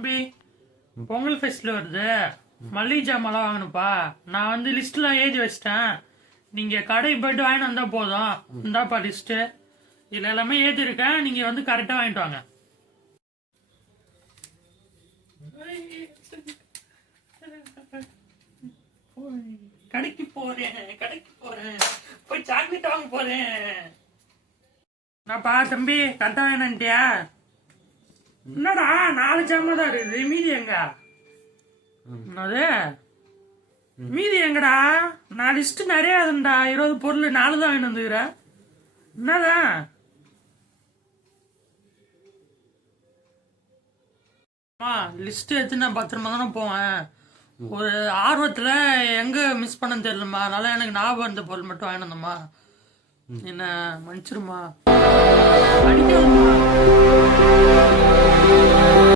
தம்பி, பொங்கல் ஃபெஸ்டிவல் வருது. மல்லிகை ஜாமான்லாம் வாங்கணும்ப்பா. நான் வந்து லிஸ்ட்லாம் எழுதி வச்சிட்டேன். நீங்க கடை போயிட்டு வாங்கிட்டு வந்தா போதும். இந்தாப்பா லிஸ்ட். இதுல எல்லாமே ஏத்தி இருக்கேன். நீங்க வந்து கரெக்டா வாங்கிட்டு வாங்க. கடைக்கு போறேன் போய் சாக்லேட் வாங்க போறேன். நான்ப்பா தம்பி கரெக்டா வேணான்ட்டியா? என்னடா 4 ஜாமான் தான் இருக்குது, மீதி எங்க? என்னது மீதி எங்கடா? நான் லிஸ்ட் நிறைய இருக்குண்டா, 20 பொருள் 4 தான் வேணும் வந்துக்கிறேன். என்னதான் லிஸ்ட் எடுத்து நான் பத்திரமா தானே போவேன். ஒரு ஆர்வத்துல எங்க மிஸ் பண்ண தெரியலம்மா, அதனால எனக்கு ஞாபகம் இருந்த பொருள் மட்டும் வாங்கிட்டு வந்தம்மா. என்ன மன்னிச்சிருமா, அடிக்க